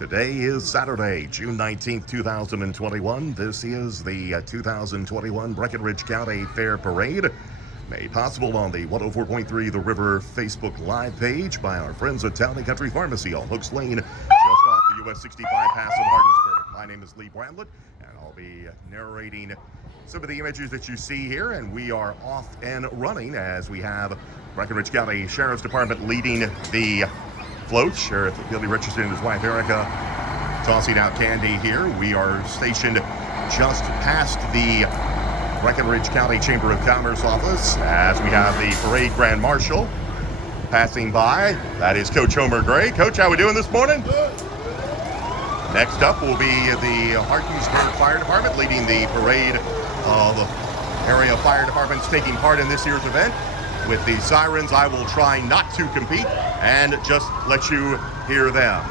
Today is Saturday, June 19th, 2021. This is the 2021 Breckinridge County Fair Parade, made possible on the 104.3 The River Facebook Live page by our friends at Town & Country Pharmacy on Hooks Lane, just off the US 65 pass in Harkinsburg. My name is Lee Bramlett, and I'll be narrating some of the images that you see here, and we are off and running as we have Breckinridge County Sheriff's Department leading the float. Sheriff Billy Richardson and his wife Erica tossing out candy here. We are stationed just past the Breckinridge County Chamber of Commerce office as we have the parade grand marshal passing by. That is Coach Homer Gray. Coach, how we doing this morning? Next up will be the Harkinsburg Fire Department leading the parade of area fire departments taking part in this year's event. With the sirens, I will try not to compete and just let you hear them.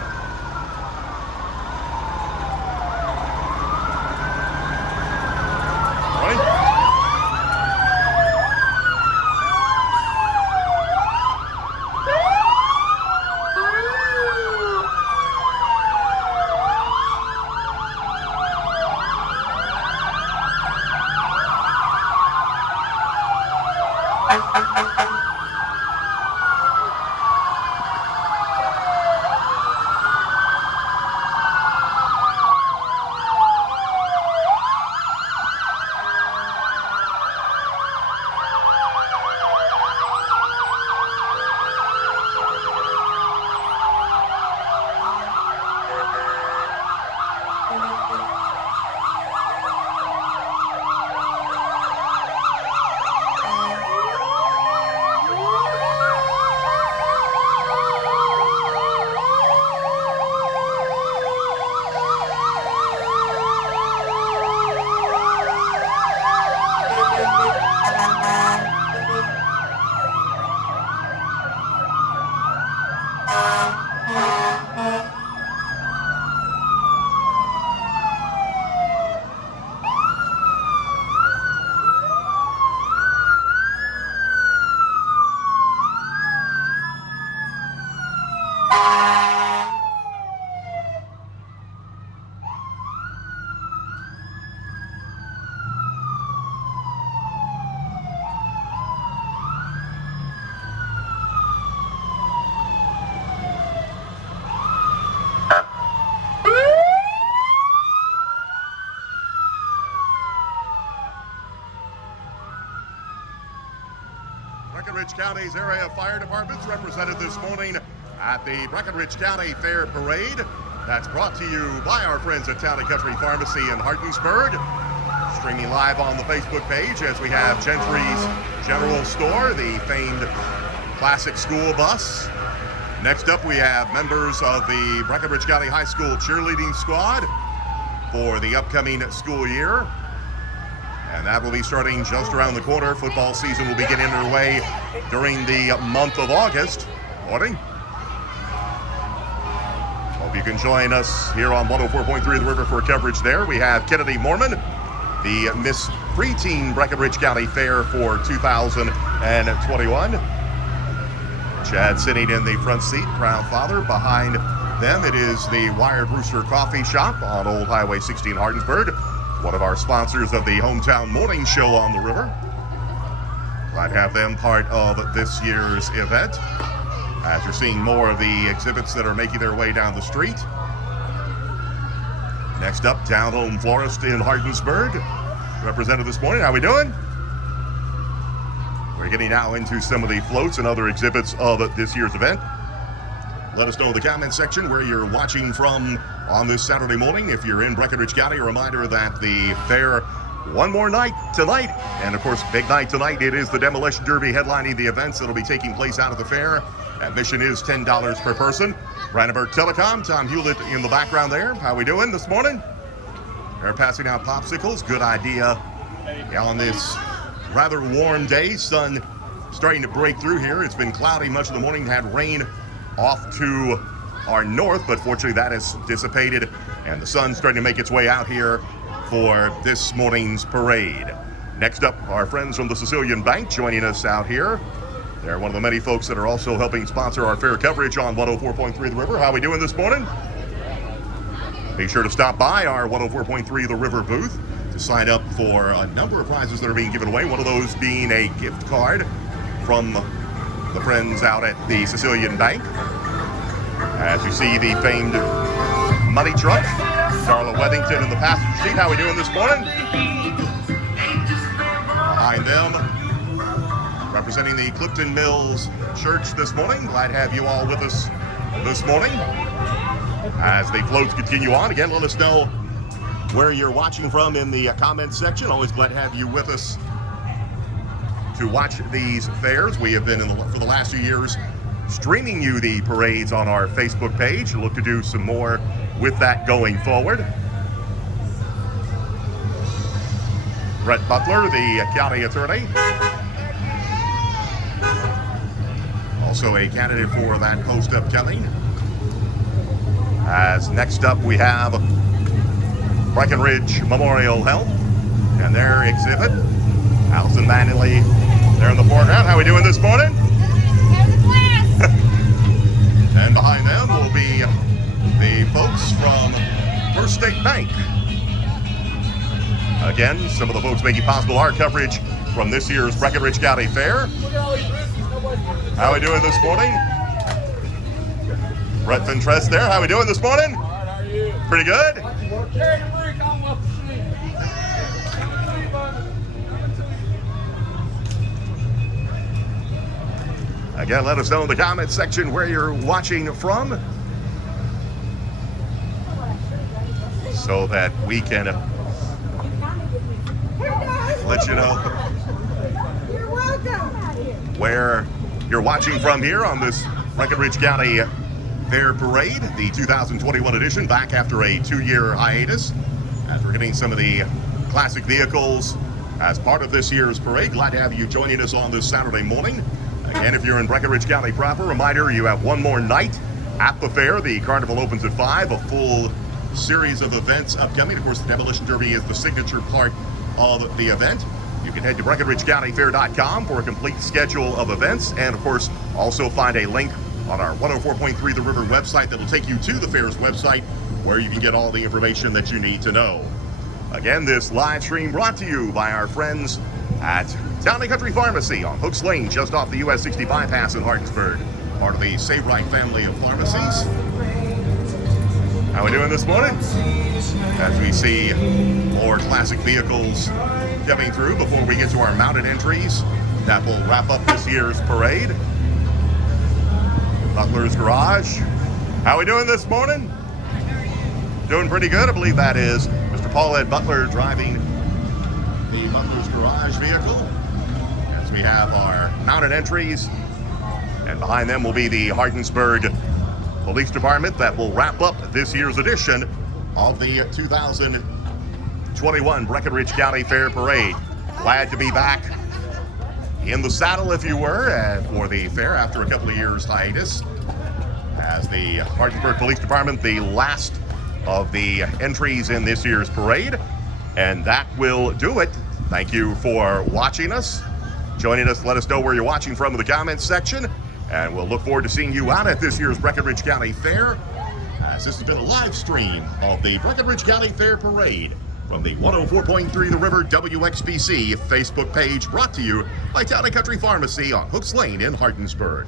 Breckinridge County's area fire departments represented this morning at the Breckinridge County Fair Parade. That's brought to you by our friends at Town & Country Pharmacy in Harkinsburg. Streaming live on the Facebook page as we have Gentry's General Store, the famed classic school bus. Next up, we have members of the Breckinridge County High School cheerleading squad for the upcoming school year. And that will be starting just around the corner. Football season will be getting underway during the month of August. Morning. Hope you can join us here on 104.3 The River for coverage there. We have Kennedy Mormon, the Miss Preteen Breckinridge County Fair for 2021. Chad sitting in the front seat, proud father. Behind them, it is the Wired Rooster Coffee Shop on Old Highway 16 Harkinsburg. One of our sponsors of the Hometown Morning Show on the river. Glad to have them part of this year's event. As you're seeing more of the exhibits that are making their way down the street. Next up, Down Home Florist in Harkinsburg. Represented this morning, how we doing? We're getting now into some of the floats and other exhibits of this year's event. Let us know in the comment section where you're watching from on this Saturday morning. If you're in Breckinridge County, a reminder that the fair one more night tonight. And of course, big night tonight. It is the Demolition Derby headlining the events that'll be taking place out of the fair. Admission is $10 per person. Brandenburg Telecom, Tom Hewlett in the background there. How we doing this morning? They're passing out popsicles. Good idea on this rather warm day. Sun starting to break through here. It's been cloudy much of the morning. Had rain off to our north, but fortunately that has dissipated and the sun's starting to make its way out here for this morning's parade. Next up, our friends from the Sicilian Bank joining us out here. They're one of the many folks that are also helping sponsor our fair coverage on 104.3 The River. How are we doing this morning? Be sure to stop by our 104.3 The River booth to sign up for a number of prizes that are being given away. One of those being a gift card from the friends out at the Sicilian Bank. As you see the famed money truck, Darla Weathington in the passenger seat. How are we doing this morning? Behind them, representing the Clifton Mills Church this morning. Glad to have you all with us this morning. As the floats continue on, again, let us know where you're watching from in the comments section. Always glad to have you with us to watch these fairs. We have been, for the last few years, streaming you the parades on our Facebook page. Look to do some more with that going forward. Brett Butler, the county attorney, also a candidate for that post upcoming. As next up we have Breckinridge Memorial Health and their exhibit. Allison Manley there in the foreground. How are we doing this morning? And behind them will be the folks from First State Bank. Again, some of the folks making possible our coverage from this year's Breckinridge County Fair. How are we doing this morning? Brett Ventress there. How are we doing this morning? All right, how are you? Pretty good? Again, let us know in the comments section where you're watching from so that we can let you know where you're watching from here on this Breckinridge County Fair Parade, the 2021 edition, back after a 2-year hiatus. As we're getting some of the classic vehicles as part of this year's parade. Glad to have you joining us on this Saturday morning. Again, if you're in Breckinridge County proper, reminder, you have one more night at the fair. The carnival opens at 5, a full series of events upcoming. Of course, the Demolition Derby is the signature part of the event. You can head to BreckinridgeCountyFair.com for a complete schedule of events, and of course, also find a link on our 104.3 The River website that'll take you to the fair's website where you can get all the information that you need to know. Again, this live stream brought to you by our friends at Town & Country Pharmacy on Hooks Lane, just off the US 60 bypass in Harkinsburg, part of the Save Right family of pharmacies. How are we doing this morning? As we see more classic vehicles coming through before we get to our mounted entries that will wrap up this year's parade. Butler's Garage. How are we doing this morning? Doing pretty good. I believe that is Mr. Paul Ed Butler driving the Butler's Garage vehicle. As we have our mounted entries, and behind them will be the Harkinsburg Police Department that will wrap up this year's edition of the 2021 Breckinridge County Fair Parade. Glad to be back in the saddle, if you were, for the fair after a couple of years hiatus. As the Harkinsburg Police Department, the last of the entries in this year's parade. And that will do it. Thank you for watching us, joining us. Let us know where you're watching from in the comments section. And we'll look forward to seeing you out at this year's Breckinridge County Fair. As this has been a live stream of the Breckinridge County Fair Parade from the 104.3 The River WXBC Facebook page, brought to you by Town & Country Pharmacy on Hooks Lane in Harkinsburg.